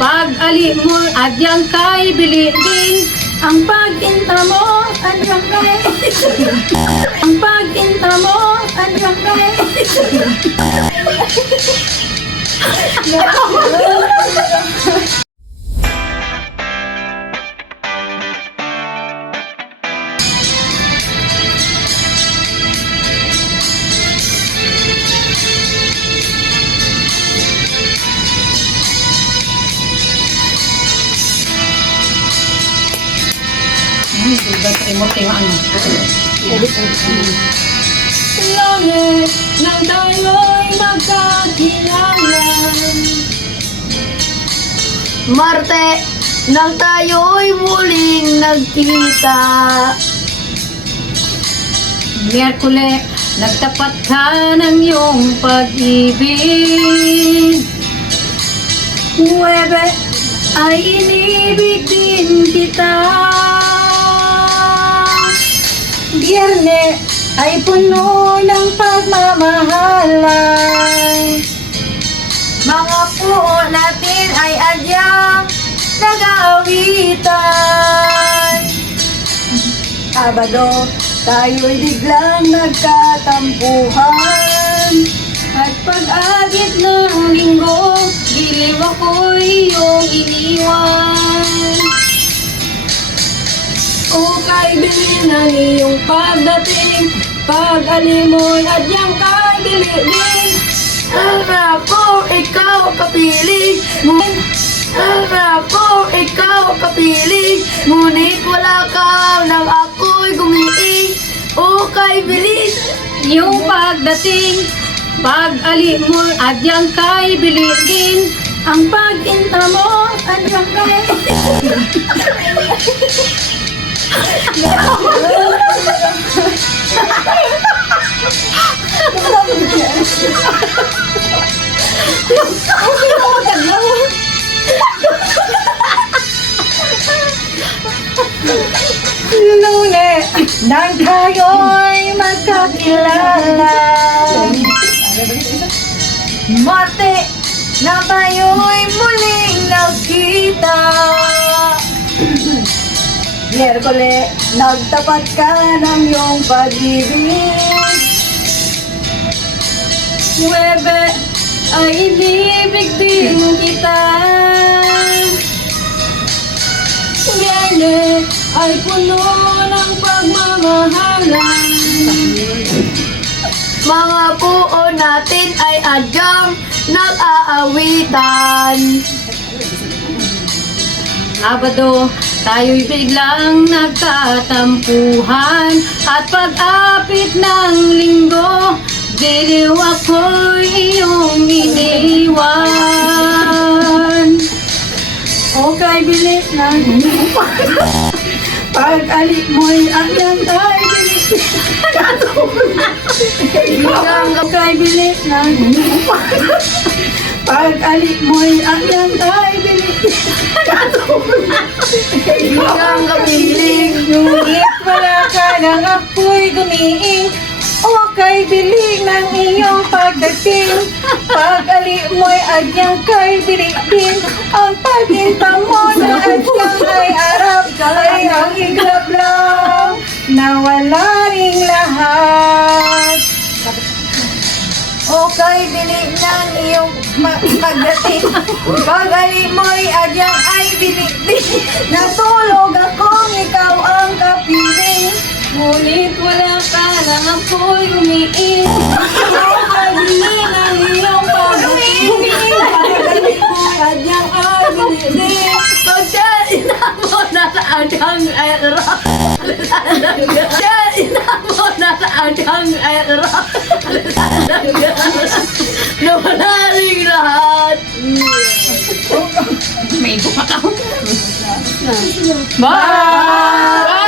Pag-ali mo, adyang kay bili din. Ang pag-inta mo, adyang kay. Ang pag-inta mo, adyang kay. Langit nang tayo'y magkakilala. Marte, nang tayo'y muling nagkita. Miyerkule, nagtapat ka ng iyong pag-ibig. Huwebe, ay inibig din kita. Biyernes, ay puno ng pagmamahalan. Mga puo natin ay adyang nag-aawitan. Sabado, tayo'y biglang nagkatampuhan. At pag-agit ng linggo, giliw ako'y iyong iniwan. O kaibigan ng iyong pagdating, pag-ali mo'y adyang kay din. Harap ko, ikaw kapiling. Harap ko, ikaw kapiling. Ngunit wala ka nang ako'y gumiing. O kay bilis. Iyong pagdating, pag-ali mo'y adyang kay din. Ang pag-inta mo, adyang kay. Lunes, nang tayo'y magkakilala. Marte, na tayo'y muling nagkita. Miyerkule, nagtapat ka ng iyong pag-ibig. Huwebe, ay inibig din kita. Biyernes, ay puno ng pagmamahalan. Mga puo natin ay adyang nag-aawitan. Sabado, tayo'y biglang nagkatampuhan. At pag-apit ng linggo, giliw ako'y iyong iniwan. O kay bilis ng pag-alik mo'y adyang kay bilis. Hanggang kay bilis ng pag-alik mo'y adyang kay bilis. Hanggang kapiling. Ngunit wala ka nang ako'y gumiing. O kay bilig ng iyong pagdating, pag-ali mo'y adyang kay bilig din. Ang pag-inta mo na adyang ay arap, ay ang iglap lang na wala ring lahat. O kay bilig ng iyong pagdating. Pag-ali mo'y adyang ay binig-binig. Natulog akong ikaw ang kapiling. Ngunit wala ka nang ako'y umiin. Ang pag-ali ng iyong pag-ibig, pag-ali mo'y adyang ay bilig din. Pagdalina mo na sa adyang era. Pagdalina mo na sa adyang era. Nawala ring lahat. May ibo pa ka. Bye!